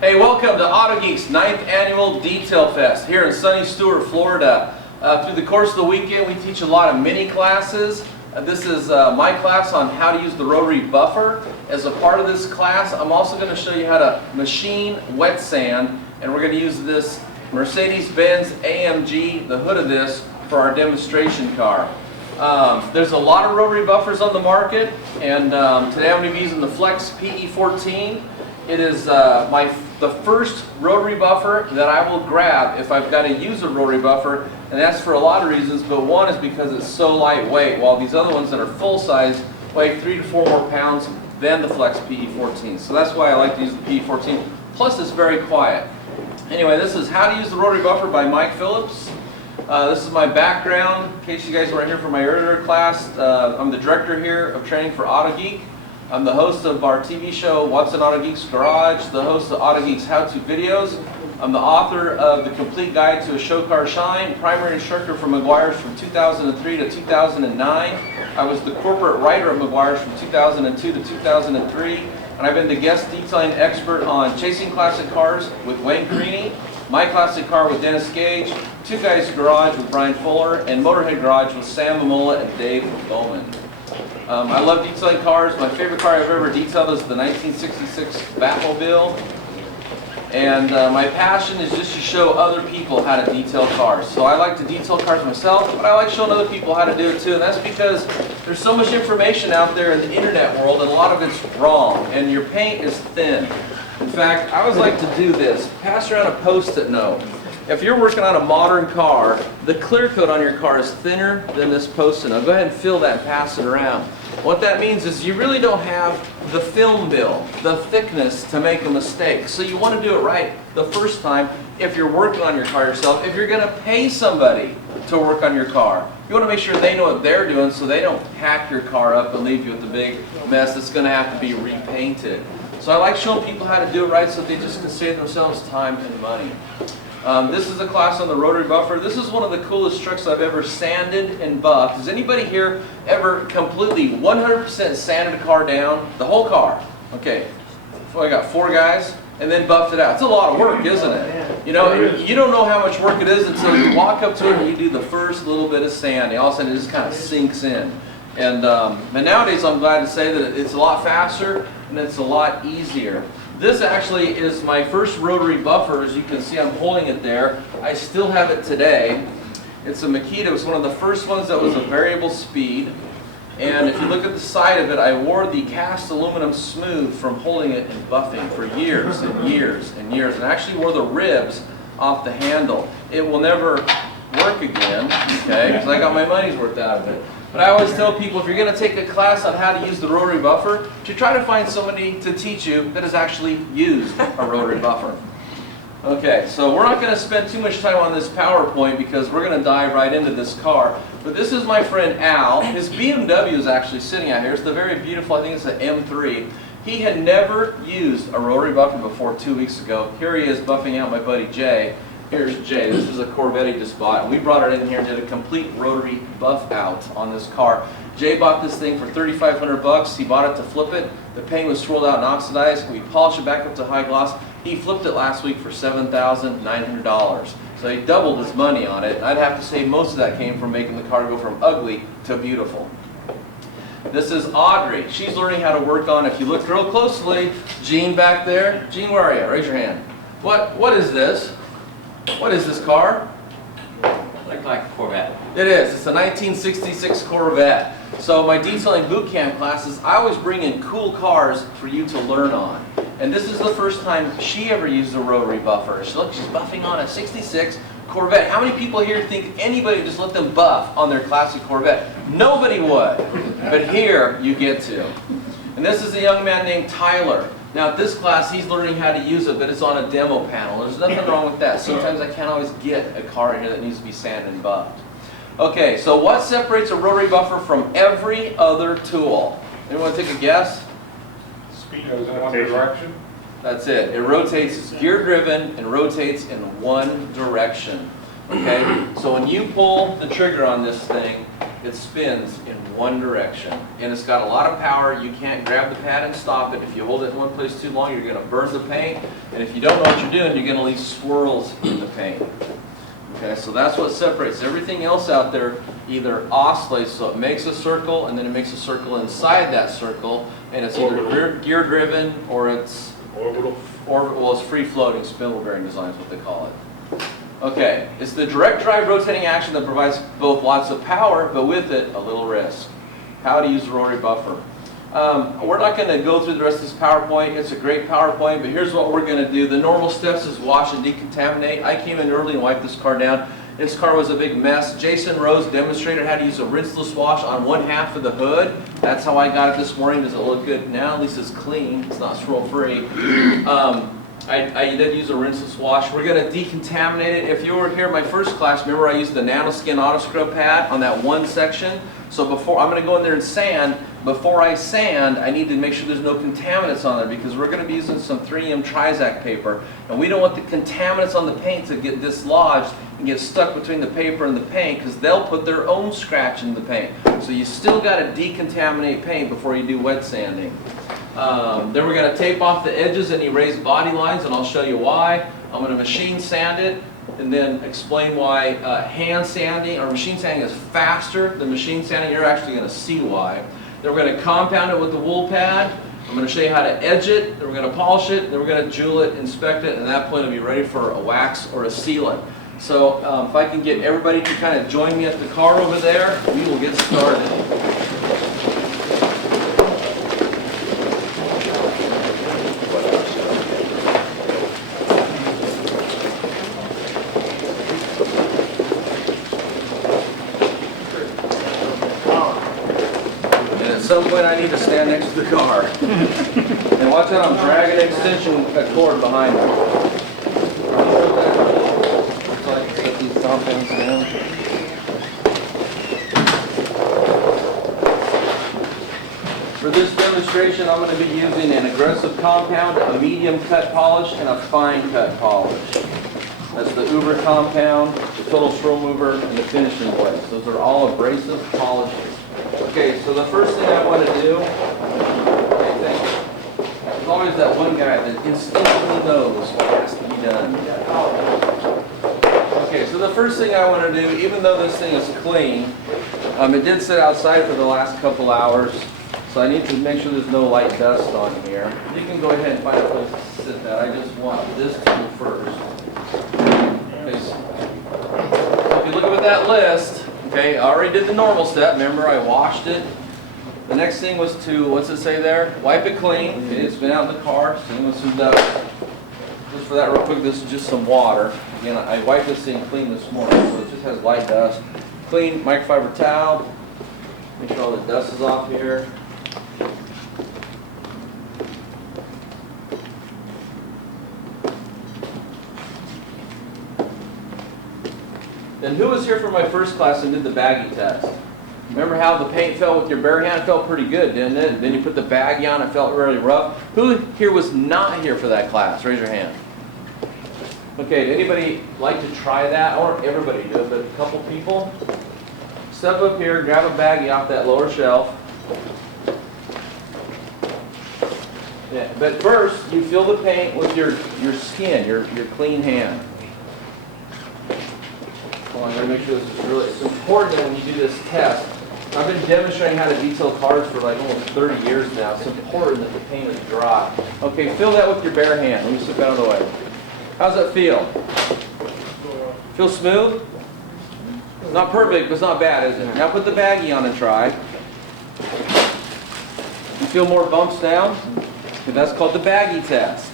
Hey, welcome to Autogeek's 9th Annual Detail Fest here in sunny Stuart, Florida. Through the course of the weekend, we teach a lot of mini classes. This is my class on how to use the rotary buffer. As a part of this class, I'm also going to show you how to machine wet sand, and we're going to use this Mercedes-Benz AMG, the hood of this, for our demonstration car. There's a lot of rotary buffers on the market, and today I'm going to be using the Flex PE14. It is the first rotary buffer that I will grab if I've got to use a rotary buffer, and that's for a lot of reasons, but one is because it's so lightweight, while these other ones that are full size weigh 3 to 4 more pounds than the Flex PE14. So that's why I like to use the PE14. Plus it's very quiet. Anyway, this is How to Use the Rotary Buffer by MIke Phillips. This is my background. In case you guys weren't here for my earlier class, I'm the director here of training for Autogeek. I'm the host of our TV show, What's in Autogeek's Garage, the host of Autogeek's How-To Videos. I'm the author of The Complete Guide to a Show Car Shine, primary instructor for Meguiar's from 2003 to 2009. I was the corporate writer of Meguiar's from 2002 to 2003. And I've been the guest detailing expert on Chasing Classic Cars with Wayne Carini, My Classic Car with Dennis Gage, Two Guys Garage with Brian Fuller, and Motorhead Garage with Sam Momola and Dave Bowman. I love detailing cars. My favorite car I've ever detailed is the 1966 Batmobile. And my passion is just to show other people how to detail cars. So I like to detail cars myself, but I like showing other people how to do it too. And that's because there's so much information out there in the internet world, and a lot of it's wrong. And your paint is thin. In fact, I always like to do this. Pass around a Post-it note. If you're working on a modern car, the clear coat on your car is thinner than this Post-it note. Go ahead and fill that and pass it around. What that means is you really don't have the film bill, the thickness to make a mistake. So you want to do it right the first time if you're working on your car yourself. If you're going to pay somebody to work on your car, you want to make sure they know what they're doing so they don't hack your car up and leave you with a big mess that's going to have to be repainted. So I like showing people how to do it right so they just can save themselves time and money. This is a class on the rotary buffer. This is one of the coolest tricks I've ever sanded and buffed. Has anybody here ever completely 100% sanded a car down? The whole car. Okay. So I got 4 guys and then buffed it out. It's a lot of work, isn't it? You know, you don't know how much work it is until you walk up to it and you do the first little bit of sanding. All of a sudden it just kind of sinks in. And nowadays I'm glad to say that it's a lot faster and it's a lot easier. This actually is my first rotary buffer. As you can see, I'm holding it there. I still have it today. It's a Makita. It was one of the first ones that was a variable speed. And if you look at the side of it, I wore the cast aluminum smooth from holding it and buffing for years and years and years. And I actually wore the ribs off the handle. It will never work again, okay, because I got my money's worth out of it. But I always tell people, if you're going to take a class on how to use the rotary buffer, you try to find somebody to teach you that has actually used a rotary buffer. Okay, so we're not going to spend too much time on this PowerPoint because we're going to dive right into this car. But this is my friend Al. His BMW is actually sitting out here. It's the very beautiful, I think it's an M3. He had never used a rotary buffer before 2 weeks ago. Here he is buffing out my buddy Jay. Here's Jay. This is a Corvette he just bought. We brought it in here and did a complete rotary buff out on this car. Jay bought this thing for $3,500. He bought it to flip it. The paint was swirled out and oxidized. We polished it back up to high gloss. He flipped it last week for $7,900. So he doubled his money on it. I'd have to say most of that came from making the car go from ugly to beautiful. This is Audrey. She's learning how to work on, if you look real closely, Jean back there. Jean, where are you? Raise your hand. What is this? What is this car? Looks like a Corvette. It is. It's a 1966 Corvette. So my detailing boot camp classes, I always bring in cool cars for you to learn on. And this is the first time she ever used a rotary buffer. Look, she's buffing on a 66 Corvette. How many people here think anybody would just let them buff on their classic Corvette? Nobody would. But here you get to. And this is a young man named Tyler. Now at this class, he's learning how to use it, but it's on a demo panel. There's nothing wrong with that. Sometimes I can't always get a car in here that needs to be sanded and buffed. Okay, so what separates a rotary buffer from every other tool? Anyone take a guess? Speed goes in one direction. That's it. It rotates, it's gear driven, and rotates in one direction. Okay, so when you pull the trigger on this thing, it spins in one direction. And it's got a lot of power. You can't grab the pad and stop it. If you hold it in one place too long, you're going to burn the paint. And if you don't know what you're doing, you're going to leave swirls in the paint. Okay, so that's what separates. Everything else out there either oscillates, so it makes a circle, and then it makes a circle inside that circle, and it's either gear driven or it's Orbital. well, it's free floating spindle bearing design is what they call it. Okay, it's the direct drive rotating action that provides both lots of power, but with it a little risk. How to use the rotary buffer. We're not going to go through the rest of this PowerPoint. It's a great PowerPoint, but here's what we're going to do. The normal steps is wash and decontaminate. I came in early and wiped this car down. This car was a big mess. Jason Rose demonstrated how to use a rinseless wash on one half of the hood. That's how I got it this morning. Does it look good now? At least it's clean. It's not swirl free. I did use a rinseless wash. We're going to decontaminate it. If you were here in my first class, remember I used the NanoSkin Auto Scrub pad on that one section. So before I'm going to go in there and sand. Before I sand, I need to make sure there's no contaminants on there because we're going to be using some 3M Trizac paper, and we don't want the contaminants on the paint to get dislodged and get stuck between the paper and the paint because they'll put their own scratch in the paint. So you still got to decontaminate paint before you do wet sanding. Then we're going to tape off the edges and erase body lines, and I'll show you why. I'm going to machine sand it and then explain why hand sanding or machine sanding is faster than machine sanding. You're actually going to see why. Then we're going to compound it with the wool pad. I'm going to show you how to edge it. Then we're going to polish it. Then we're going to jewel it, inspect it, and at that point it'll be ready for a wax or a sealant. So if I can get everybody to kind of join me at the car over there, we will get started. At some point I need to stand next to the car. And watch out, I'm dragging an extension cord behind me. Looks like set these compounds down. For this demonstration I'm going to be using an aggressive compound, a medium cut polish, and a fine cut polish. That's the Uber Compound, the Total Swirl Remover, and the Finishing Glaze. Those are all abrasive polishes. Okay, so the first thing I want to do, there's always that one guy that instinctively knows what has to be done. Okay, so the first thing I want to do, even though this thing is clean, it did sit outside for the last couple hours, so I need to make sure there's no light dust on here. You can go ahead and find a place to sit that. I just want this tool first. Okay, so if you look at that list, okay, I already did the normal step. Remember, I washed it. The next thing was to, what's it say there? Wipe it clean. Okay, it's been out in the car, sitting with some dust. Just for that real quick, this is just some water. Again, I wiped this thing clean this morning, so it just has light dust. Clean microfiber towel. Make sure all the dust is off here. Then who was here for my first class and did the baggie test? Remember how the paint fell with your bare hand? It felt pretty good, didn't it? Then you put the baggie on, it felt really rough. Who here was not here for that class? Raise your hand. Okay, did anybody like to try that? I want everybody to do it, but a couple people. Step up here, grab a baggie off that lower shelf. Yeah, but first, you fill the paint with your skin, your clean hand. I'm going to make sure this is really, it's important that when you do this test, I've been demonstrating how to detail cars for like almost 30 years now. It's important that the paint is dry. Okay, fill that with your bare hand. Let me slip out of the way. How's that feel? Feel smooth? Not perfect, but it's not bad, is it? Now put the baggie on and try. You feel more bumps now? Okay, that's called the baggie test.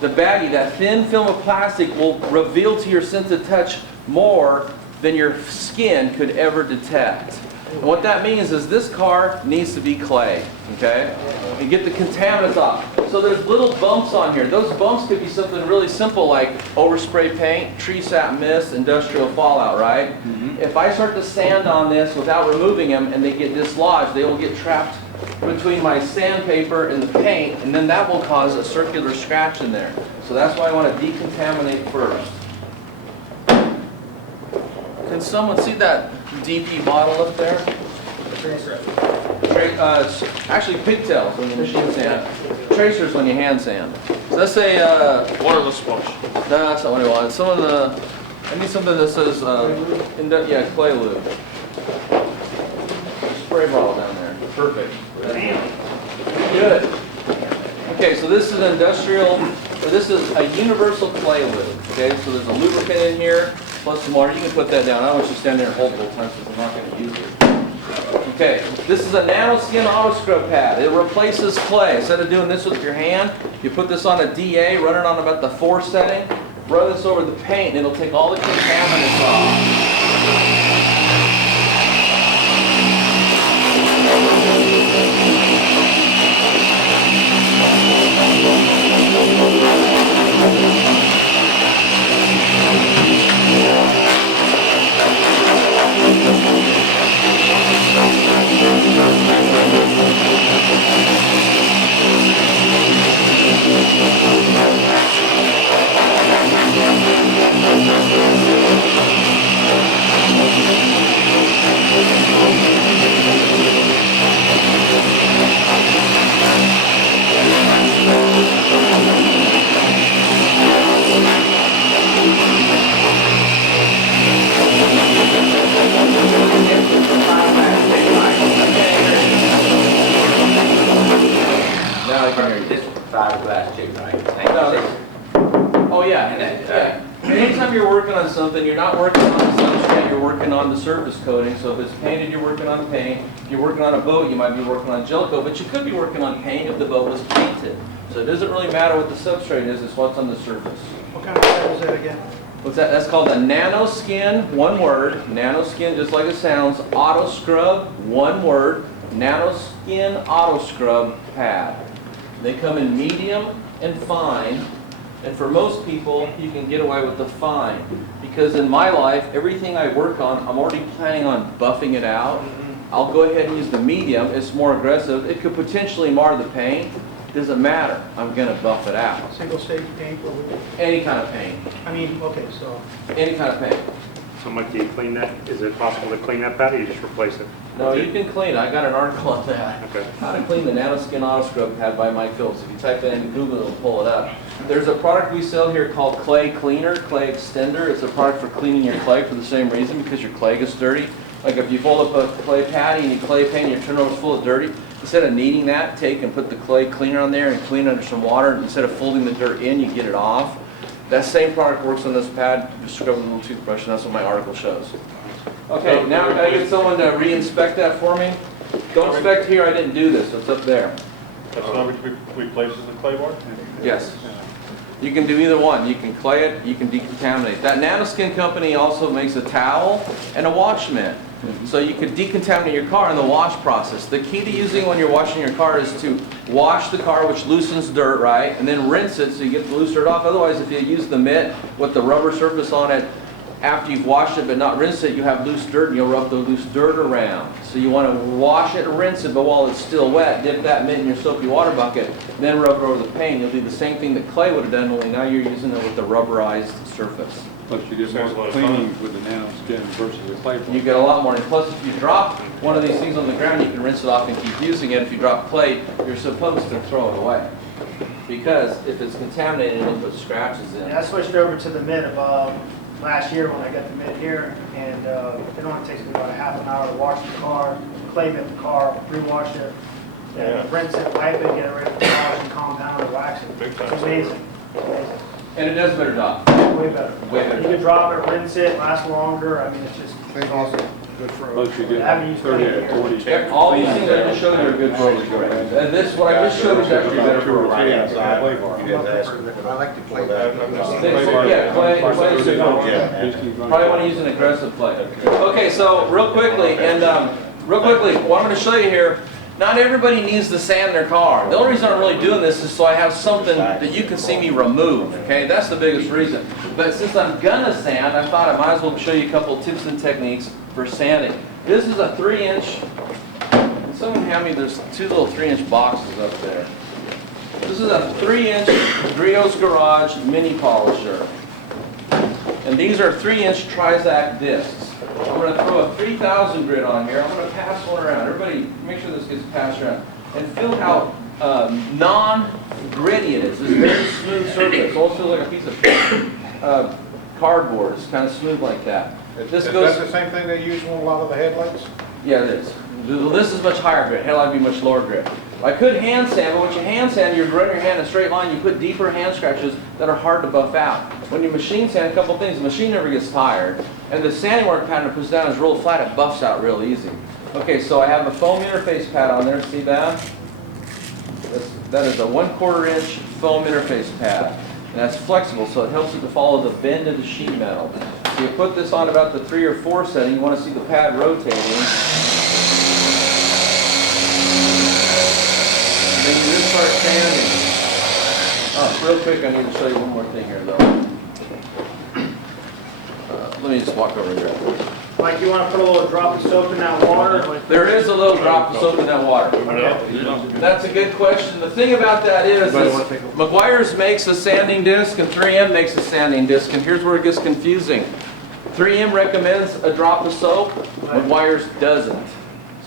The baggie, that thin film of plastic, will reveal to your sense of touch more than your skin could ever detect. And what that means is this car needs to be clay, okay? And get the contaminants off. So there's little bumps on here. Those bumps could be something really simple like overspray paint, tree sap mist, industrial fallout, right? If I start to sand on this without removing them and they get dislodged, they will get trapped between my sandpaper and the paint, and then that will cause a circular scratch in there. So that's why I want to decontaminate first. Can someone see that DP bottle up there? It's actually pigtails when you machine sand. Tracers when you hand sand. So let's say, Waterless sponge. no, that's not what I want. Some of the, I need something that says, yeah, clay lube. Spray bottle down there. Perfect. Good. Okay, so this is an industrial, or this is a universal clay lube. Okay, so there's a lubricant in here, plus some water. You can put that down. I don't want you to stand there and hold the whole time because I'm not going to use it. Okay, this is a nanoskin auto scrub pad. It replaces clay. Instead of doing this with your hand, you put this on a DA, run it on about the 4 setting, run this over the paint, and it'll take all the contaminants off. Now I can hear you. This fiberglass too, right? No, oh yeah. Yeah. Anytime you're working on something, you're not working on the substrate, you're working on the surface coating. So if it's painted, you're working on paint. If you're working on a boat, you might be working on gel coat, but you could be working on paint if the boat was painted. So it doesn't really matter what the substrate is, it's what's on the surface. What kind of pad is that again? What's that? That's called a nanoskin, one word. Nanoskin, just like it sounds. Auto scrub, one word. Nanoskin auto scrub pad. They come in medium and fine. And for most people, you can get away with the fine. Because in my life, everything I work on, I'm already planning on buffing it out. I'll go ahead and use the medium. It's more aggressive. It could potentially mar the paint. Doesn't matter. I'm going to buff it out. Single stage paint? Any kind of paint. I mean, okay, so. Any kind of paint. So Mike, do you clean that? Is it possible to clean that pad or you just replace it? No, you can clean it. I got an article on that. Okay. How to clean the nanoskin auto scrub pad by MIke Phillips. If you type that into Google, it'll pull it up. There's a product we sell here called Clay Cleaner, Clay Extender. It's a product for cleaning your clay for the same reason, because your clay gets dirty. Like if you fold up a clay patty and you clay paint and your turnover's full of dirty, instead of kneading that, take and put the clay cleaner on there and clean it under some water. And instead of folding the dirt in, you get it off. That same product works on this pad. Just scrub with a little toothbrush, and that's what my article shows. Okay, now can I get someone to re-inspect that for me? Don't inspect here, I didn't do this, it's up there. That's not which replaces the clay bar? Yes. You can do either one. You can clay it, you can decontaminate. That nanoskin company also makes a towel and a wash mitt. So you could decontaminate your car in the wash process. The key to using when you're washing your car is to wash the car, which loosens dirt, right? And then rinse it so you get the loose dirt off. Otherwise, if you use the mitt with the rubber surface on it, after you've washed it but not rinsed it, you have loose dirt and you'll rub the loose dirt around. So you want to wash it and rinse it, but while it's still wet, dip that mitt in your soapy water bucket, then rub it over the paint. You'll do the same thing that clay would have done, only now you're using it with the rubberized surface. Plus you get more cleaning with the nanoskin versus the clay bar. You get a lot more. And plus, if you drop one of these things on the ground, you can rinse it off and keep using it. If you drop clay, you're supposed to throw it away. Because if it's contaminated, it'll put scratches in. Yeah, I switched over to the mitt last year when I got the mitt here, and it only takes me about a half an hour to wash the car, clay mitt the car, rewash it, and rinse it, wipe it, get it ready for polish and compound or wax it. Big time. It's amazing. Amazing. And it does a better job. Way better. Way better. You can drop it, rinse it, lasts longer. I mean, it's just it's awesome. Good for Plus you I haven't get used 30 clay to 40. Yep, all these things I just showed you are good for overspray. And this, what I just showed you is actually better for overspray. Clay bar. I like to play Yeah, clay is good. Probably want to use an aggressive clay. Okay, so real quickly, what I'm going to show you here, not everybody needs to sand their car. The only reason I'm really doing this is so I have something that you can see me remove, okay? That's the biggest reason. But since I'm gonna sand, I thought I might as well show you a couple of tips and techniques for sanding. This is a 3-inch, can someone hand me, there's 2 little 3-inch boxes up there. This is a 3-inch Griot's Garage mini polisher. And these are 3-inch Trizac discs. I'm going to throw a 3000 grit on here. I'm going to pass one around. Everybody, make sure this gets passed around. And feel how non-gritty it is. It's a very smooth surface. It almost feels like a piece of cardboard. It's kind of smooth like that. Is that the same thing they use on a lot of the headlights? Yeah, it is. This is much higher grit. Headlight would be much lower grit. I could hand sand, but when you hand sand, you're running your hand in a straight line. You put deeper hand scratches that are hard to buff out. When you machine sand, a couple things. The machine never gets tired, and the sanding work pattern it puts down is real flat. It buffs out real easy. Okay, so I have a foam interface pad on there. See that? That is a 1/4 inch foam interface pad. And that's flexible, so it helps it to follow the bend of the sheet metal. So you put this on about the 3 or 4 setting. You want to see the pad rotating. And then you just start sanding. Oh, real quick, I need to show you one more thing here, though. Let me just walk over here. Mike, you want to put a little drop of soap in that water? There is a little drop of soap in that water. That's a good question. The thing about that is McGuire's makes a sanding disc and 3M makes a sanding disc, and here's where it gets confusing. 3M recommends a drop of soap, McGuire's doesn't.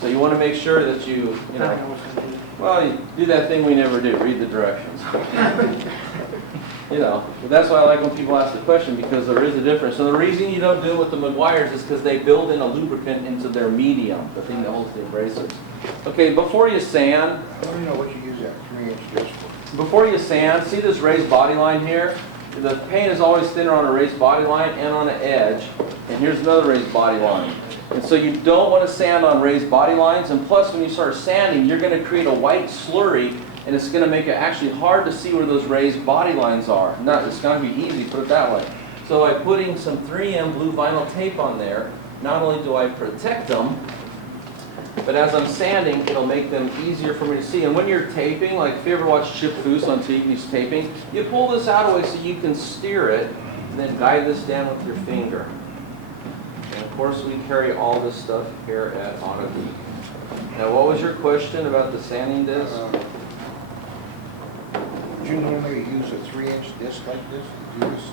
So you want to make sure that you well, you do that thing we never do, read the directions. But that's why I like when people ask the question, because there is a difference. So the reason you don't do it with the McGuire's is because they build in a lubricant into their medium, the thing that holds the abrasives. Okay, before you sand, I don't know what you use that 3-inch disc for. before you sand, see this raised body line here? The paint is always thinner on a raised body line and on an edge. And here's another raised body line. And so you don't want to sand on raised body lines. And plus, when you start sanding, you're going to create a white slurry, and it's going to make it actually hard to see where those raised body lines are. It's going to be easy, put it that way. So by putting some 3M blue vinyl tape on there, not only do I protect them, but as I'm sanding, it'll make them easier for me to see. And when you're taping, like if you ever watch Chip Foose on TV, he's taping, you pull this out of the way so you can steer it, and then guide this down with your finger. And of course, we carry all this stuff here at Autogeek. Now, what was your question about the sanding disc? Would you normally use a 3-inch disc like this to do this?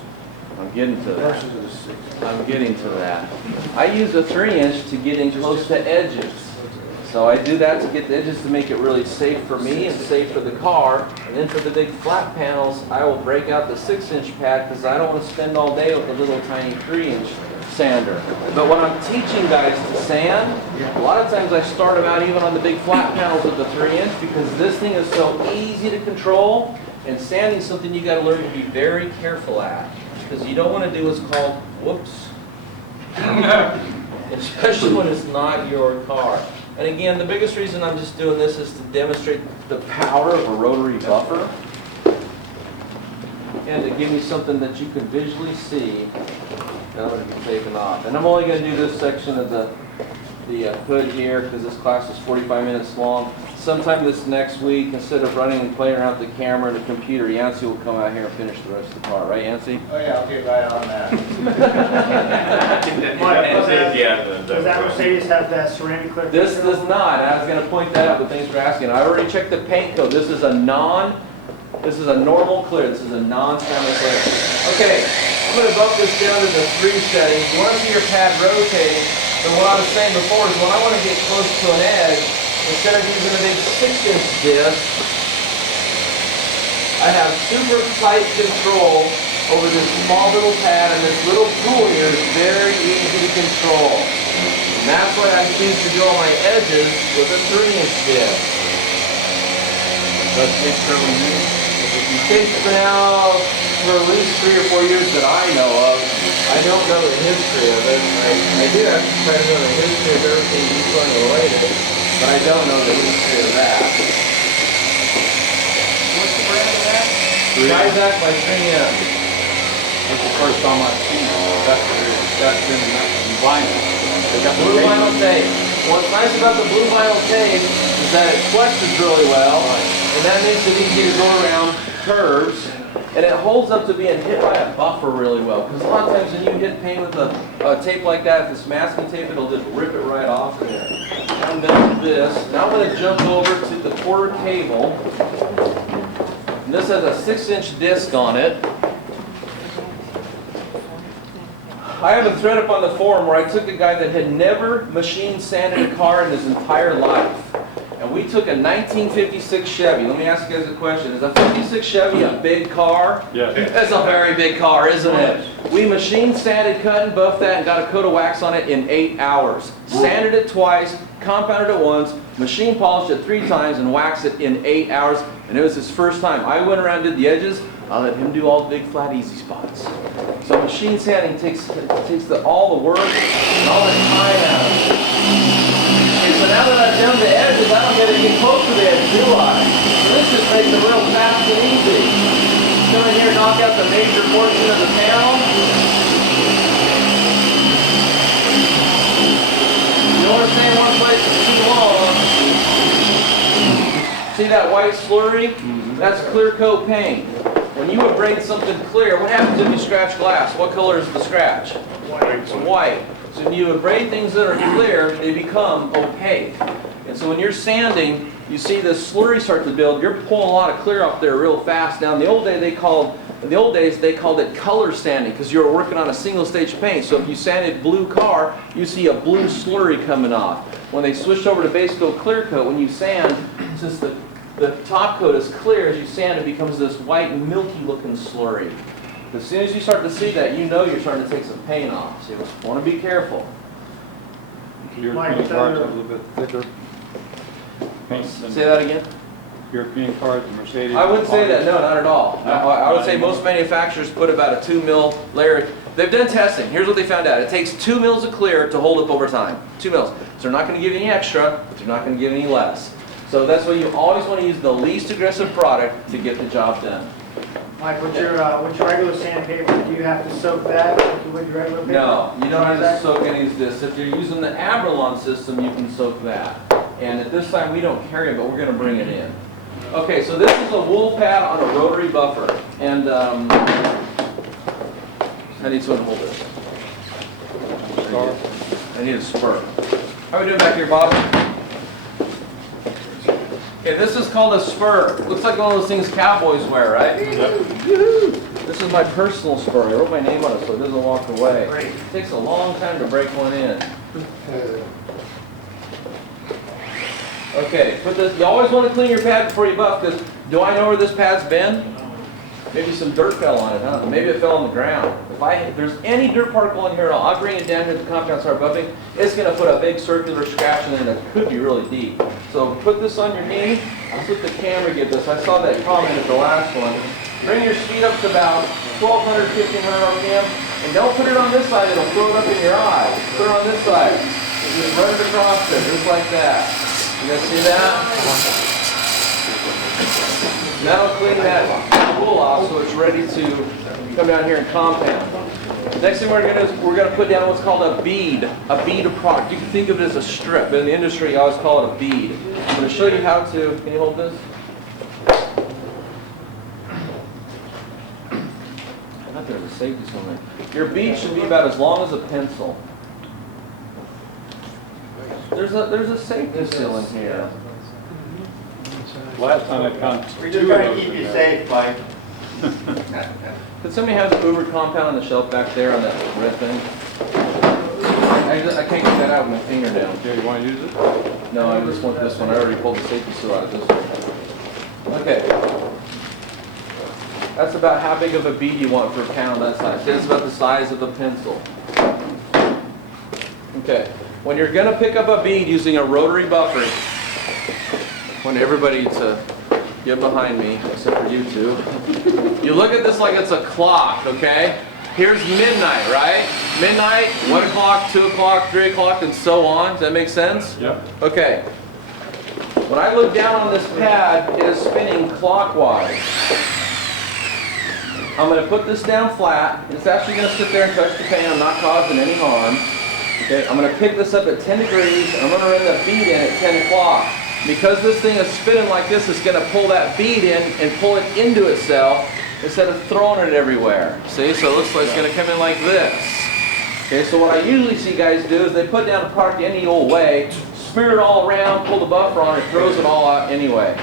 I'm getting to that. Versus a 6. I'm getting to that. I use a 3-inch to get in close to edges. So I do that to get the edges to make it really safe for me and safe for the car. And then for the big flat panels, I will break out the 6-inch pad because I don't want to spend all day with a little tiny 3-inch sander. But when I'm teaching guys to sand, a lot of times I start them out even on the big flat panels with the 3-inch because this thing is so easy to control. And sanding is something you got to learn to be very careful at, because you don't want to do what's called whoops, especially when it's not your car. And again, the biggest reason I'm just doing this is to demonstrate the power of a rotary buffer and to give you something that you can visually see that would be taken off. And I'm only going to do this section of the hood here because this class is 45 minutes long. Sometime this next week, instead of running and playing around with the camera and the computer, Yancey will come out here and finish the rest of the car. Right, Yancey? Oh yeah, I'll get right on that. Does that Mercedes have that ceramic clear? This does not. I was going to point that out, but thanks for asking. I already checked the paint code. This is a normal clear. This is a non-ceramic clear. Okay, I'm going to bump this down to the 3 settings. You want to see your pad rotating. But what I was saying before is when I want to get close to an edge, instead of using a big 6-inch disc, I have super tight control over this small little pad, and this little tool here is very easy to control. And that's why I choose to do all my edges with a 3-inch disc. Let's make sure we use. If you take it now for at least 3 or 4 years that I know of, I don't know the history of it. I do have to try to know the history of everything he's going related, but I don't know the history of that. What's the brand of that? Isaac by 3M. That's the first time I've seen it. That's been vinyl. They got the Blue tape. vinyl tape. What's nice about the blue vinyl tape is that it flexes really well, and that makes it easy to go around curves, and it holds up to being hit by a buffer really well. Because a lot of times when you hit paint with a tape like that, if it's masking tape, it'll just rip it right off of there. I'm done with this. Now I'm going to jump over to the quarter cable. And this has a 6-inch disc on it. I have a thread up on the forum where I took a guy that had never machine sanded a car in his entire life. And we took a 1956 Chevy. Let me ask you guys a question. Is a 56 Chevy a big car? Yeah. That's a very big car, isn't it? We machine sanded, cut and buffed that and got a coat of wax on it in 8 hours. Sanded it twice, compounded it once, machine polished it 3 times and waxed it in 8 hours. And it was his first time. I went around and did the edges. I let him do all the big flat easy spots. So machine sanding takes all the work and all the time out of it. Okay, so now that I've done the edges, I don't get to get close to the edge, do I? So this just makes it real fast and easy. Come in here, knock out the major portion of the panel. You don't want to stay in one place for too long. See that white slurry? That's clear coat paint. When you abrade something clear, what happens if you scratch glass? What color is the scratch? It's white. So when you abrade things that are clear, they become opaque. And so when you're sanding, you see this slurry start to build. You're pulling a lot of clear off there real fast. Now in the old days they called it color sanding because you were working on a single stage paint. So if you sanded blue car, you see a blue slurry coming off. When they switched over to base coat clear coat, when you sand, since the top coat is clear, as you sand it becomes this white milky looking slurry. As soon as you start to see that, you know you're starting to take some paint off. So you want to be careful. European cars have a little bit thicker paint than. Say that again? European cars, the Mercedes. I wouldn't say that, no, not at all. No? I would say most manufacturers put about a 2 mil layer. They've done testing. Here's what they found out. It takes 2 mils of clear to hold up over time. 2 mils. So they're not going to give you any extra, but they're not going to give any less. So that's why you always want to use the least aggressive product to get the job done. Mike, with your regular sandpaper, do you have to soak that like you would your regular paper? No, you don't have to soak any of this. If you're using the Abralon system, you can soak that. And at this time, we don't carry it, but we're going to bring it in. Okay, so this is a wool pad on a rotary buffer. And I need someone to hold this. I need a spur. How are we doing back here, Bob? Okay, this is called a spur. Looks like one of those things cowboys wear, right? This is my personal spur. I wrote my name on it so it doesn't walk away. It takes a long time to break one in. Okay, put this. You always want to clean your pad before you buff, because do I know where this pad's been? Maybe some dirt fell on it, huh? Maybe it fell on the ground. If there's any dirt particle in here at all, I'll bring it down here to the compound and start buffing. It's going to put a big circular scratch in it that could be really deep. So put this on your knee. Let's let the camera get this. I saw that comment at the last one. Bring your speed up to about 1200, 1500 RPM. And don't put it on this side, it'll throw it up in your eye. Put it on this side. Just run it across it, just like that. You guys see that? That'll clean that wool off so it's ready to come down here and compound. Next thing we're going to do is we're going to put down what's called a bead of product. You can think of it as a strip, but in the industry you always call it a bead. I'm going to show you how to, can you hold this? I thought there was a safety somewhere. Your bead should be about as long as a pencil. There's a safety seal in here. Last time I found We're two just of trying to those. keep you safe, Mike. Could somebody have the Uber Compound on the shelf back there on that red thing? I can't get that out with my finger down. Yeah, you want to use it? No, I just want this one. I already pulled the safety seal out of this one. Okay. That's about how big of a bead you want for a pound that size. It's about the size of a pencil. Okay. When you're going to pick up a bead using a rotary buffer, I want everybody to get behind me, except for you two. You look at this like it's a clock, okay? Here's midnight, right? Midnight, 1 o'clock, 2 o'clock, 3 o'clock, and so on. Does that make sense? Yep. Okay. When I look down on this pad, it is spinning clockwise. I'm going to put this down flat. It's actually going to sit there and touch the paint. I'm not causing any harm. Okay, I'm going to pick this up at 10 degrees, and I'm going to run the bead in at 10 o'clock. Because this thing is spinning like this, it's going to pull that bead in and pull it into itself instead of throwing it everywhere. See, so it looks like it's going to come in like this. Okay, so what I usually see guys do is they put down the product any old way, smear it all around, pull the buffer on it, throws it all out anyway.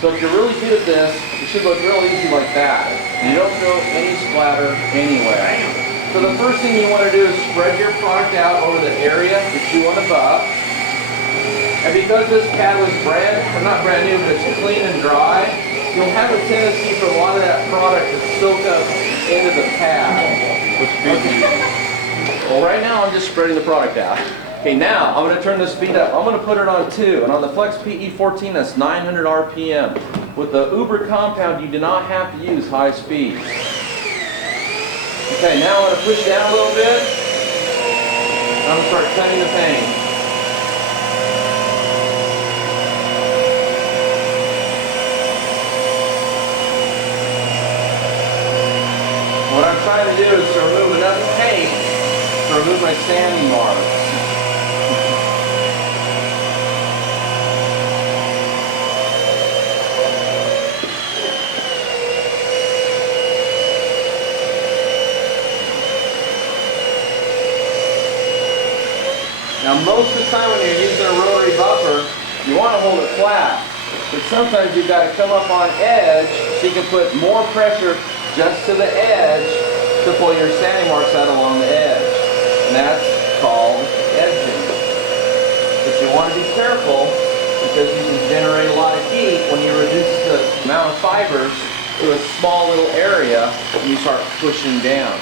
So if you're really good at this, it should look real easy like that. You don't throw any splatter anywhere. So the first thing you want to do is spread your product out over the area that you want to buff. And because this pad was not brand new, but it's clean and dry, you'll have a tendency for a lot of that product to soak up into the pad. Well, right now I'm just spreading the product out. Okay, now I'm going to turn the speed up. I'm going to put it on 2, and on the Flex PE14, that's 900 RPM. With the Uber Compound, you do not have to use high speed. Okay, now I'm going to push down a little bit. I'm going to start cutting the paint. What I'm trying to do is to remove enough paint to remove my sanding marks. Now most of the time when you're using a rotary buffer, you want to hold it flat. But sometimes you've got to come up on edge so you can put more pressure just to the edge to pull your sanding marks out along the edge. And that's called edging. But you want to be careful because you can generate a lot of heat when you reduce the amount of fibers to a small little area and you start pushing down.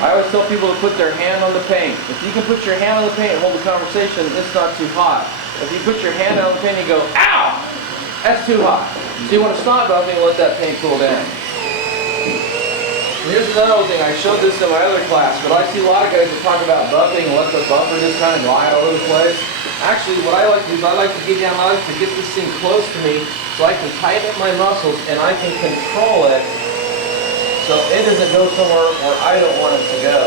I always tell people to put their hand on the paint. If you can put your hand on the paint and hold the conversation, it's not too hot. If you put your hand on the paint and go, ow! That's too hot. So you want to stop buffing and let that paint cool down. And here's another thing. I showed this in my other class, but I see a lot of guys that talk about buffing and let the buffer just kind of glide all over the place. Actually, what I like to do is I like to get down, I like to get this thing close to me so I can tighten up my muscles and I can control it so it doesn't go somewhere where I don't want it to go.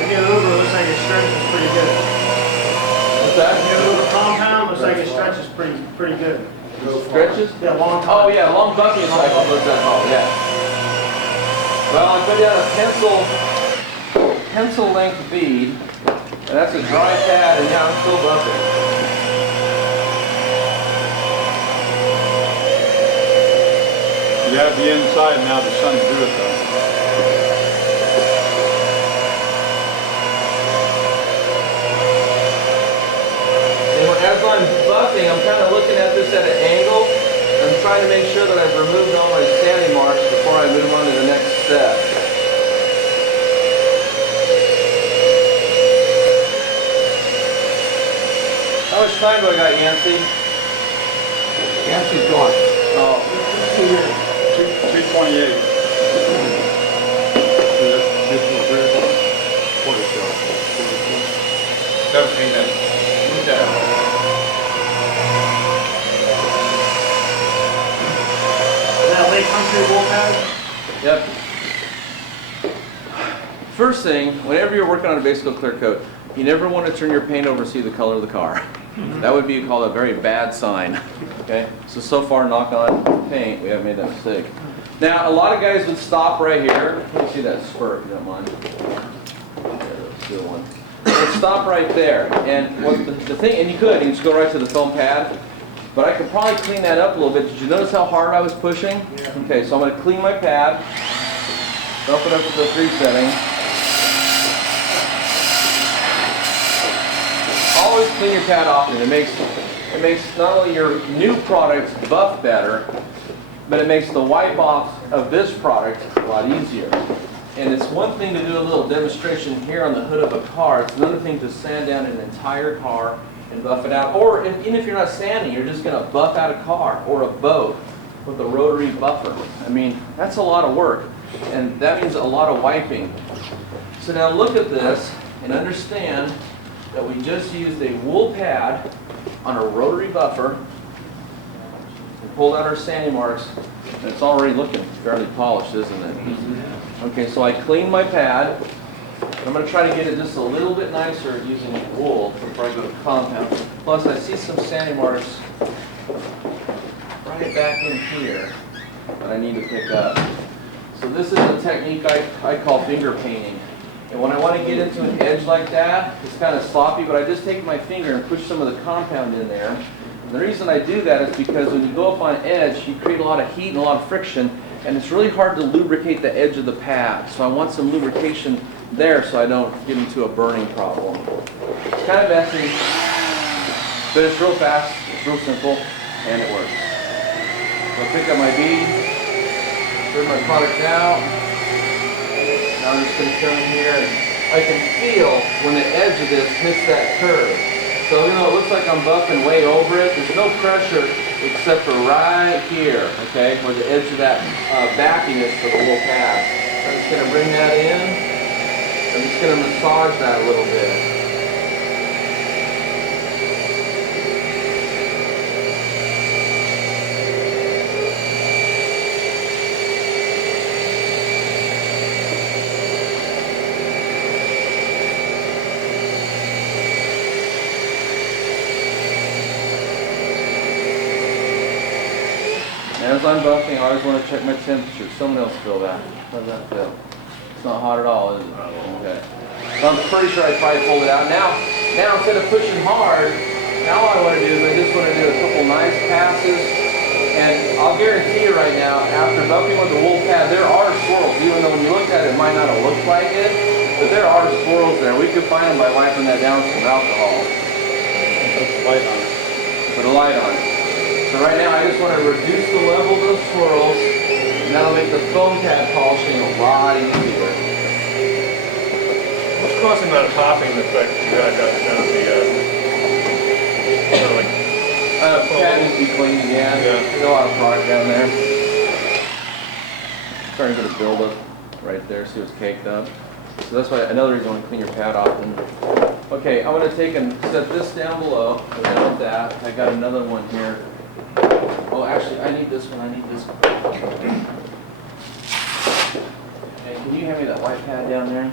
The new Uber looks like it stretches pretty good. What's that? The new Uber Compound looks like it stretches pretty good. Stretches? Yeah, long time. Oh yeah, long buffing cycle, what's that called? Yeah. Well, I put down a pencil length bead. And that's a dry pad, and now I'm still buffing. You have the inside now, the sun to do it though. And as I'm buffing, I'm kind of looking at this at an angle. I'm trying to make sure that I've removed all my sanding marks before I move on to the next step. How much time do I got, Yancey? Yancey's gone. Oh, 228. This is very good. 17 minutes. okay. Is that Lake Country wool pad? Yep. First thing, whenever you're working on a base coat clear coat, you never want to turn your paint over to see the color of the car. That would be called a very bad sign. Okay? So far, knock on paint, we haven't made that mistake. Now, a lot of guys would stop right here. Let me see that spurt, if you don't mind. Let's do one. Let's stop right there. And what the thing, and you can just go right to the foam pad. But I could probably clean that up a little bit. Did you notice how hard I was pushing? Yeah. Okay, so I'm going to clean my pad. Dump it up to the 3 setting. Always clean your pad often. It makes not only your new product buff better, but it makes the wipe off of this product a lot easier. And it's one thing to do a little demonstration here on the hood of a car. It's another thing to sand down an entire car and buff it out. Or even if you're not sanding, you're just going to buff out a car or a boat with a rotary buffer. I mean, that's a lot of work. And that means a lot of wiping. So now look at this and understand that we just used a wool pad on a rotary buffer and pulled out our sanding marks, and it's already looking fairly polished, isn't it? Okay, so I cleaned my pad. I'm going to try to get it just a little bit nicer using wool before I go to compound. Plus, I see some sanding marks right back in here that I need to pick up. So this is a technique I call finger painting. And when I want to get into an edge like that, it's kind of sloppy, but I just take my finger and push some of the compound in there. And the reason I do that is because when you go up on edge, you create a lot of heat and a lot of friction, and it's really hard to lubricate the edge of the pad. So I want some lubrication there so I don't get into a burning problem. It's kind of messy, but it's real fast, it's real simple, and it works. So I'll pick up my bead, spread my product out. Now I'm just going to come in here and I can feel when the edge of this hits that curve. So even though it looks like I'm buffing way over it, there's no pressure except for right here, okay, where the edge of that backing is for the whole pad. I'm just going to bring that in. I'm just going to massage that a little bit. As I'm buffing, I always want to check my temperature. Someone else feel that. How does that feel? It's not hot at all, is it? Okay. So I'm pretty sure I probably pulled it out. Now instead of pushing hard, now all I want to do is I just want to do a couple nice passes. And I'll guarantee you right now, after buffing with the wool pad, there are swirls. Even though when you look at it, it might not have looked like it, but there are swirls there. We could find them by wiping that down with some alcohol. Put the light on it. Put a light on it. So right now I just want to reduce the level of those swirls, and that'll make the foam pad polishing a lot easier. What's causing that popping effect you guys got down the, Pad needs to be cleaned again. Yeah. There's a lot of product down there. Starting to get a buildup right there, see what's caked up. So that's why another reason you want to clean your pad often. Okay, I'm going to take and set this down below. We're done with that. I got another one here. Oh, actually, I need this one. I need this one. Hey, can you hand me that white pad down there?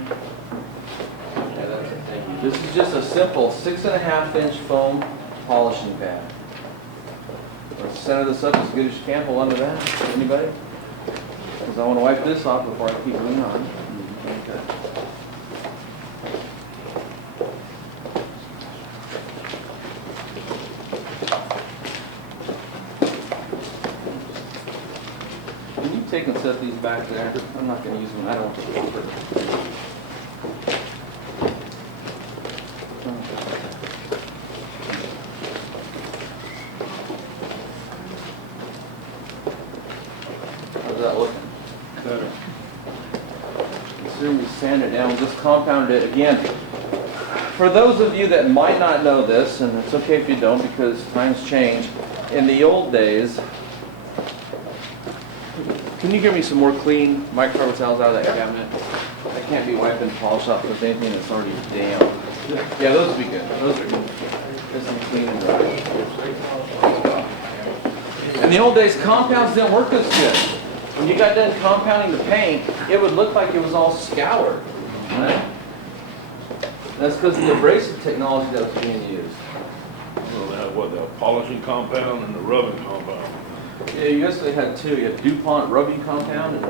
Okay, that's it. Thank you. This is just a simple 6.5-inch foam polishing pad. Let's center this up as good as you can. Hold on to that. Anybody? Because I want to wipe this off before I keep going on. Okay. Can you take and set these back there? I'm not going to use them. I don't want the paper. How's that looking? Better. Consider we sand it down, just compounded it again. For those of you that might not know this, and it's okay if you don't because times change, in the old days, can you give me some more clean microfiber towels out of that cabinet? I can't be wiping the polish off with anything that's already damp. Yeah, those would be good. Those are good. Just some clean and dry. In the old days, compounds didn't work as good. When you got done compounding the paint, it would look like it was all scoured. Right? That's because of the abrasive technology that was being used. Well, they had what, the polishing compound and the rubbing compound. Yeah, you actually had two. You had DuPont rubbing compound and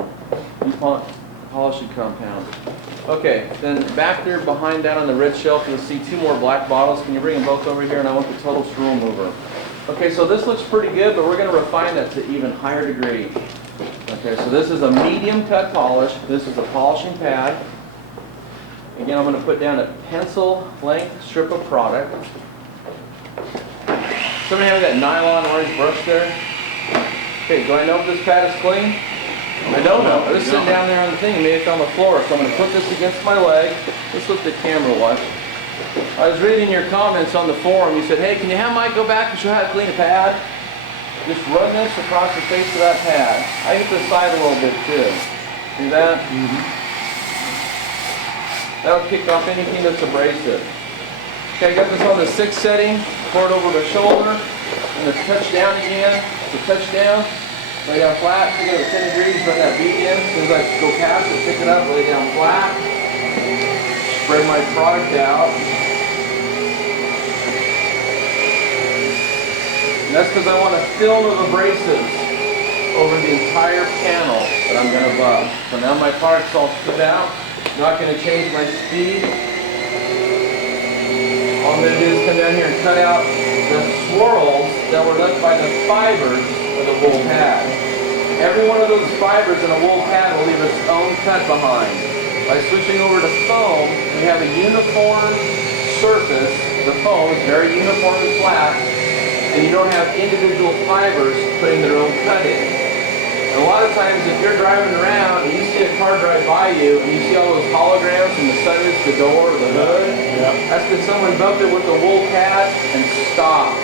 DuPont polishing compound. Okay, then back there behind that on the red shelf, you'll see two more black bottles. Can you bring them both over here? And I want the Total Swirl Remover. Okay, so this looks pretty good, but we're going to refine that to even higher degree. Okay, so this is a medium cut polish. This is a polishing pad. Again, I'm going to put down a pencil length strip of product. Somebody have that nylon orange brush there? Okay, do I know if this pad is clean? I don't know. I was sitting down there on the thing and made it on the floor, so I'm going to put this against my leg. Let's look at the camera watch. I was reading your comments on the forum. You said, hey, can you have Mike go back and show how to clean a pad? Just run this across the face of that pad. I get the side a little bit too. See that? That'll kick off anything that's abrasive. Okay, I got this on the 6th setting. Pour it over the shoulder. And the touch down again. So touch down. Lay down flat. Pick it up at 10 degrees. Run that bead in. As soon as I go past it, pick it up. Lay down flat. Spread my product out. And that's because I want a film of abrasives over the entire panel that I'm going to buff. So now my product's all stood out. Not going to change my speed. All I'm going to do is come down here and cut out the swirls that were left by the fibers of the wool pad. Every one of those fibers in a wool pad will leave its own cut behind. By switching over to foam, we have a uniform surface. The foam is very uniform and flat, and you don't have individual fibers putting their own cut in. And a lot of times if you're driving around and you see a car drive by you and you see all those holograms from the sunroof, the door, the hood, that's because someone bumped it with a wool pad and stopped.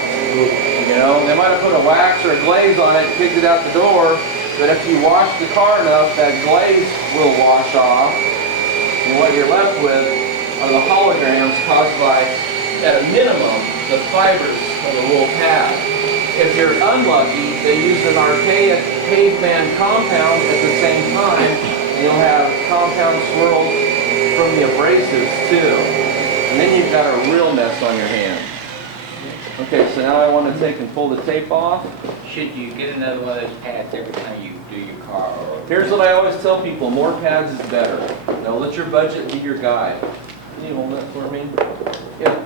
You know, they might have put a wax or a glaze on it, kicked it out the door, but if you wash the car enough, that glaze will wash off. And what you're left with are the holograms caused by, at a minimum, the fibers of the wool pad. If you're unlucky, they use an archaic caveman compound at the same time, and you'll have compound swirls from the abrasives too. And then you've got a real mess on your hand. Okay, so now I want to take and pull the tape off. Should you get another one of those pads every time you do your car? Or Here's what I always tell people, more pads is better. Now let your budget be your guide. Can you hold that for me?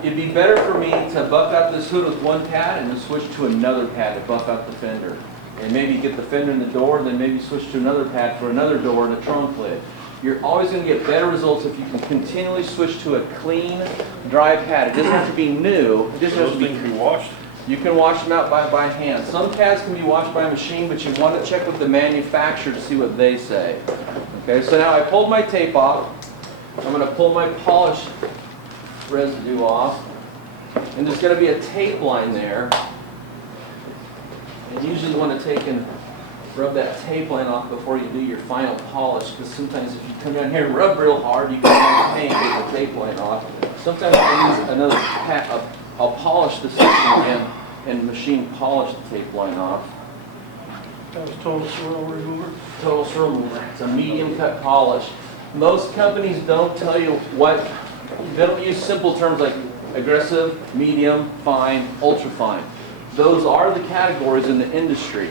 It'd be better for me to buff out this hood with one pad and then switch to another pad to buff out the fender. And maybe get the fender in the door, and then maybe switch to another pad for another door and a trunk lid. You're always going to get better results if you can continually switch to a clean, dry pad. It doesn't have to be new. It just has Those to be. things be washed? You can wash them out by hand. Some pads can be washed by machine, but you want to check with the manufacturer to see what they say. Okay, so now I pulled my tape off. I'm going to pull my polish residue off. And there's going to be a tape line there. And usually you want to take and rub that tape line off before you do your final polish, because sometimes if you come down here and rub real hard, you can have paint with the tape line off. Sometimes I use another pat. I'll polish the section again and machine polish the tape line off. That was Total Swirl Remover. Total Swirl Remover. It's a medium cut polish. Most companies don't tell you what, they don't use simple terms like aggressive, medium, fine, ultra fine. Those are the categories in the industry.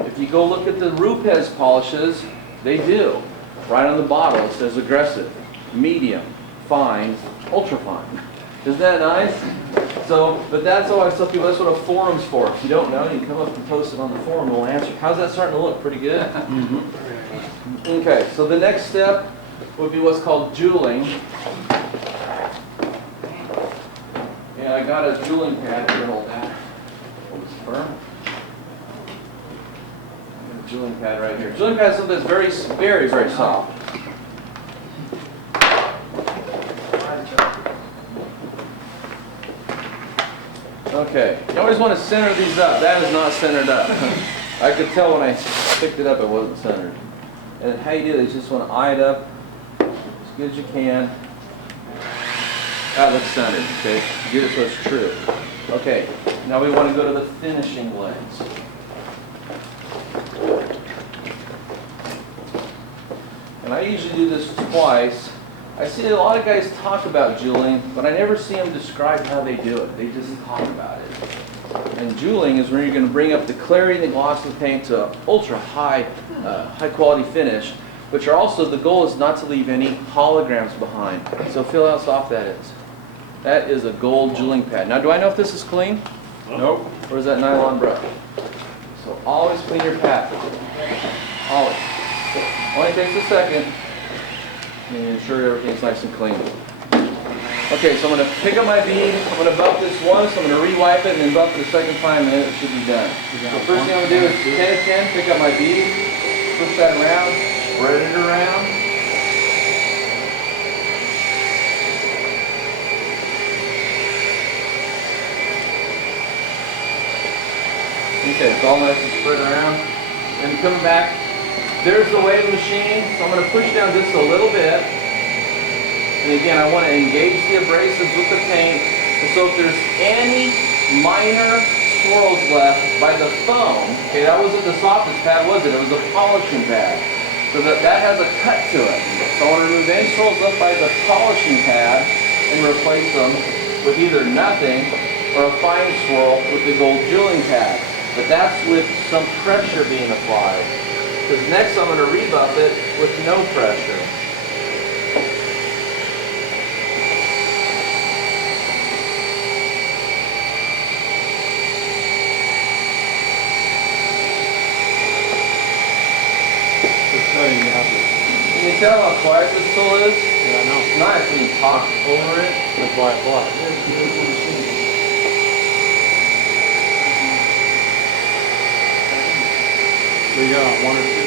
If you go look at the Rupes polishes, they do. Right on the bottle it says aggressive, medium, fine, ultra fine. Isn't that nice? So, but that's all I tell people, that's what a forum's for. If you don't know, you can come up and post it on the forum and we'll answer. How's that starting to look? Pretty good? Okay, so the next step would be what's called jeweling. And I got a jeweling pad here, hold that. Hold this firm. Jeweling pad right here. Jeweling pad is something that's very, very, very soft. Okay, you always want to center these up. That is not centered up. I could tell when I picked it up it wasn't centered. And how you do it is you just want to eye it up as good as you can. That looks centered, okay? Get it so it's true. Okay, now we want to go to the finishing glaze. And I usually do this twice. I see a lot of guys talk about jeweling, but I never see them describe how they do it. They just talk about it. And jeweling is where you're going to bring up the clarity and the gloss of the paint to an ultra high, high quality finish. But you're also, the goal is not to leave any holograms behind. So feel how soft that is. That is a gold jeweling pad. Now, do I know if this is clean? Nope. Or is that nylon brush? So always clean your pad. Always. Only takes a second. And ensure everything's nice and clean. Okay, so I'm going to pick up my bead. I'm going to buff this once. I'm going to re-wipe it and then buff it a second time, and it should be done. So first thing I'm going to do is 10 to 10, pick up my bead, push that around, spread it around. Okay, it's all nice and spread around. Then coming back, there's the wave machine. So I'm going to push down just a little bit. And again, I want to engage the abrasives with the paint. And so if there's any minor swirls left by the foam, okay, that wasn't the softest pad, was it? It was a polishing pad. So that has a cut to it. So I want to remove any swirls left by the polishing pad and replace them with either nothing or a fine swirl with the gold jeweling pad. But that's with some pressure being applied. Because next I'm going to rebuff it with no pressure. Can you tell how quiet this tool is? Yeah, I know. It's nice when you talk over it. That's why I bought it. We got one or two.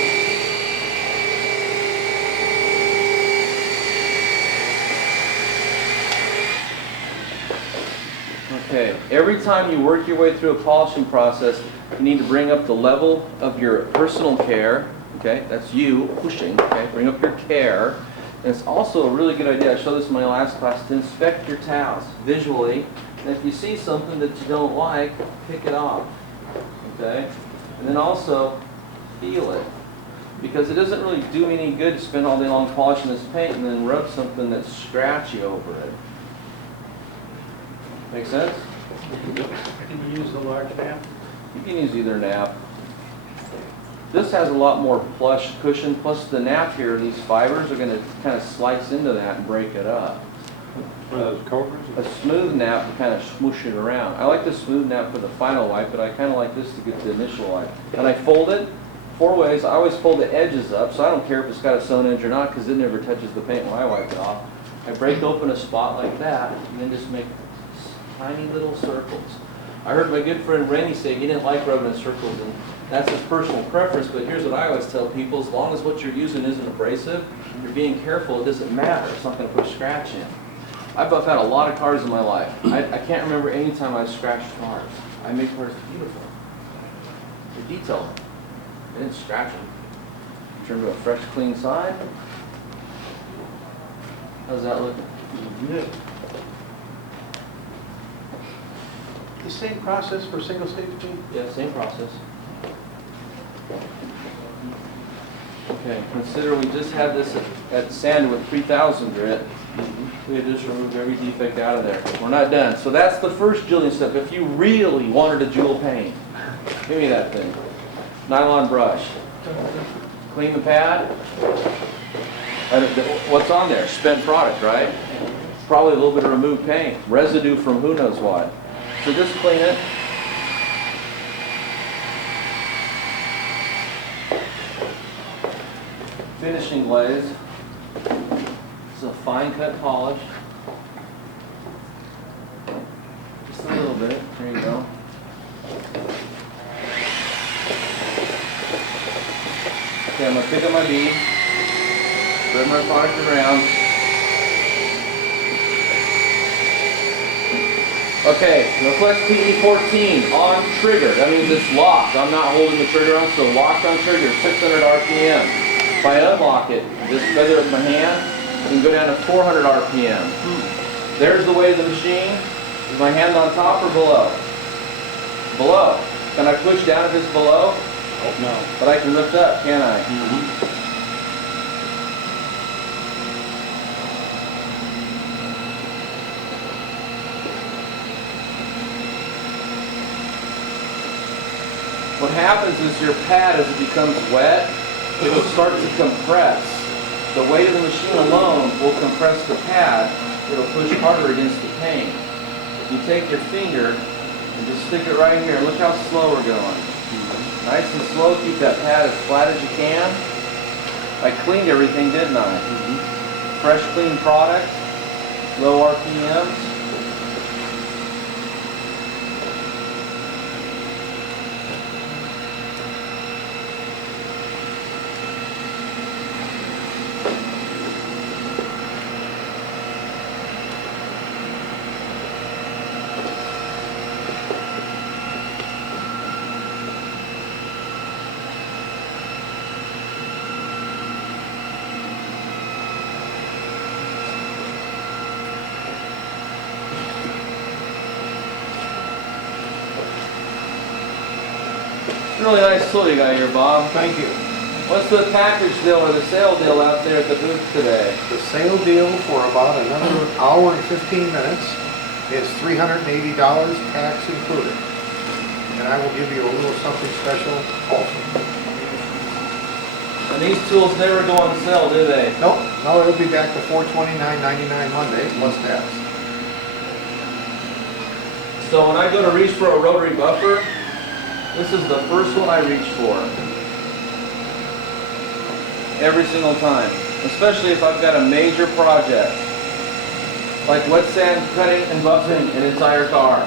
Okay, every time you work your way through a polishing process, you need to bring up the level of your personal care. Okay, that's you pushing. Okay, bring up your care. And it's also a really good idea, I showed this in my last class, to inspect your towels visually. And if you see something that you don't like, pick it off. Okay, and then also feel it. Because it doesn't really do me any good to spend all day long polishing this paint and then rub something that's scratchy over it. Make sense? Can you use the large nap? You can use either nap. This has a lot more plush cushion, plus the nap here, these fibers are going to kind of slice into that and break it up. One of those covers? A smooth nap to kind of smoosh it around. I like the smooth nap for the final wipe, but I kind of like this to get the initial wipe. And I fold it 4 ways. I always fold the edges up, so I don't care if it's got a sewn edge or not, because it never touches the paint when I wipe it off. I break open a spot like that, and then just make tiny little circles. I heard my good friend Randy say he didn't like rubbing in circles, and that's his personal preference, but here's what I always tell people: as long as what you're using isn't abrasive, you're being careful, it doesn't matter. It's not going to put a scratch in. I've had a lot of cars in my life. I can't remember any time I've scratched cars. I make cars beautiful. They're detailed. I didn't scratch them. Turn to a fresh, clean side. How's that look? Good. The same process for single stage paint? Yeah, same process. Okay, consider we just had this at sanded with 3000 grit. We had just removed every defect out of there. We're not done. So that's the first jeweling step. If you really wanted to jewel paint, give me that thing. Nylon brush. Clean the pad. What's on there? Spent product, right? Probably a little bit of removed paint. Residue from who knows what. So just clean it. Finishing glaze. It's a fine cut polish. Just a little bit. There you go. Okay, I'm going to pick up my bead, spread my product around. Okay, the Flex PE14 on trigger. That means it's locked. I'm not holding the trigger on, so locked on trigger, 600 RPM. If I unlock it, just feather it with my hand, I can go down to 400 RPM. There's the way of the machine. Is my hand on top or below? Below. Can I push down if it's below? No. But I can lift up, can't I? What happens is your pad, as it becomes wet, it will start to compress. The weight of the machine alone will compress the pad. It'll push harder against the paint. If you take your finger and just stick it right here, look how slow we're going. Nice and slow, keep that pad as flat as you can. I cleaned everything, didn't I? Fresh, clean product, low RPMs. Really nice tool you got here, Bob. Thank you. What's the package deal or the sale deal out there at the booth today? The sale deal for about another hour and 15 minutes is $380, tax included. And I will give you a little something special also. And these tools never go on sale, do they? Nope, no, it'll be back to $429.99 Monday, plus tax. So when I go to reach for a rotary buffer, this is the first one I reach for. Every single time. especially if I've got a major project, like wet sand cutting and buffing an entire car.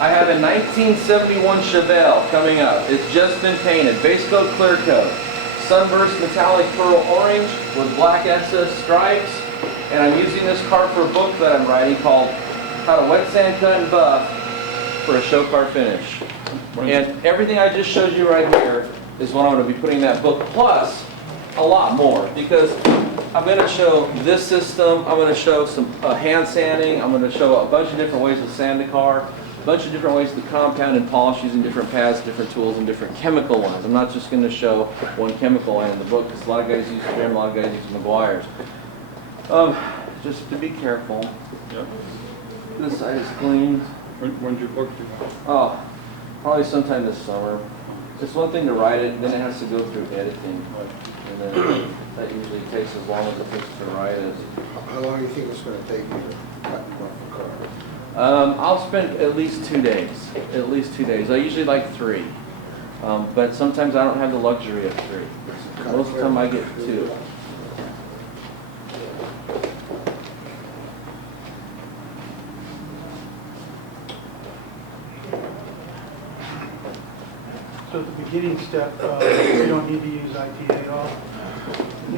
I have a 1971 Chevelle coming up. It's just been painted, base coat, clear coat, sunburst metallic pearl orange with black excess stripes, and I'm using this car for a book that I'm writing called How to Wet Sand Cut and Buff for a Show Car Finish. And everything I just showed you right here is what I'm going to be putting in that book, plus a lot more, because I'm going to show this system, I'm going to show some hand sanding, I'm going to show a bunch of different ways to sand the car, a bunch of different ways to compound and polish using different pads, different tools, and different chemical lines. I'm not just going to show one chemical line in the book, because a lot of guys use Grim, a lot of guys use McGuire's. Just to be careful. Yep. This side is clean. When's your book due? Oh, probably sometime this summer. It's one thing to write it, then it has to go through editing. And then that usually takes as long as it takes to write it. How long do you think it's gonna take you to cut and buff a car? I'll spend at least 2 days. At least 2 days. I usually like 3. But sometimes I don't have the luxury of 3. Most of the time I get 2. So at the beginning step, you don't need to use IPA at all?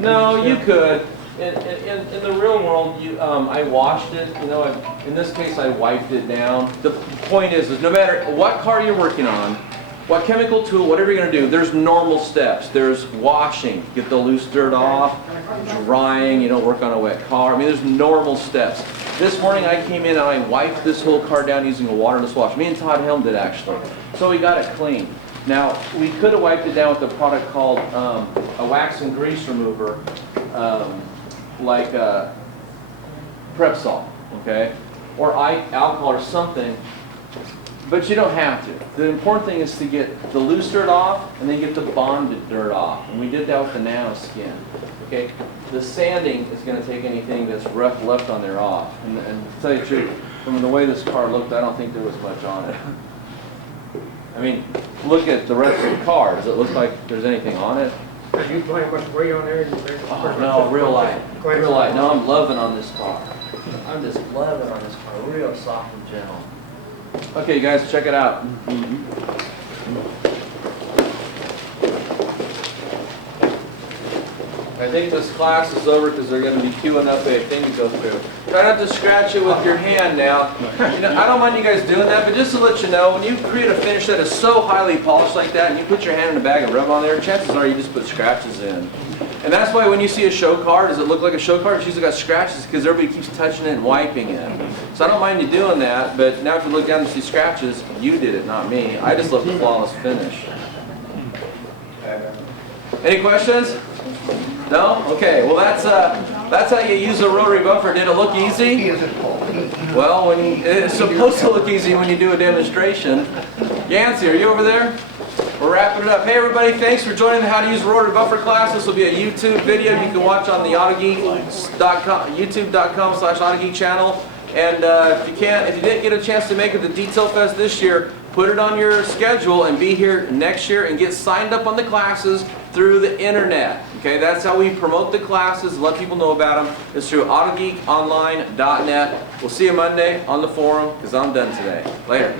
No, you could. In the real world, I washed it. You know, in this case, I wiped it down. The point is no matter what car you're working on, what chemical tool, whatever you're going to do, there's normal steps. There's washing, get the loose dirt off, drying, you know, work on a wet car. I mean, there's normal steps. This morning I came in and I wiped this whole car down using a waterless wash. Me and Todd Helm did, actually. So we got it clean. Now, we could have wiped it down with a product called a wax and grease remover, like Prep Salt, okay? Or alcohol or something, but you don't have to. The important thing is to get the loose dirt off and then get the bonded dirt off. And we did that with the nano skin, okay? The sanding is going to take anything that's rough left on there off. And to tell you the truth, from the way this car looked, I don't think there was much on it. I mean, look at the rest of the car. Does it look like there's anything on it? Are you putting much weight on there? Oh, no, real light. Real light. No, I'm loving on this car. I'm just loving on this car. Real soft and gentle. Okay, guys, check it out. I think this class is over because they're going to be queuing up a thing to go through. Try not to scratch it with your hand now. You know, I don't mind you guys doing that, but just to let you know, when you create a finish that is so highly polished like that, and you put your hand in a bag and rub on there, chances are you just put scratches in. And that's why when you see a show car, does it look like a show car? It's usually got scratches because everybody keeps touching it and wiping it. So I don't mind you doing that, but now if you look down and see scratches, you did it, not me. I just love the flawless finish. Any questions? No? Okay, well that's how you use a rotary buffer. Did it look easy? He isn't full. Well, it's supposed to look easy when you do a demonstration. Yancy, are you over there? We're wrapping it up. Hey everybody, thanks for joining the How to Use Rotary Buffer class. This will be a YouTube video you can watch on the Autogeek.com, youtube.com/Autogeek channel. And if you didn't get a chance to make it to Detail Fest this year, put it on your schedule and be here next year and get signed up on the classes through the internet. Okay, that's how we promote the classes and let people know about them. It's through autogeekonline.net. We'll see you Monday on the forum because I'm done today. Later.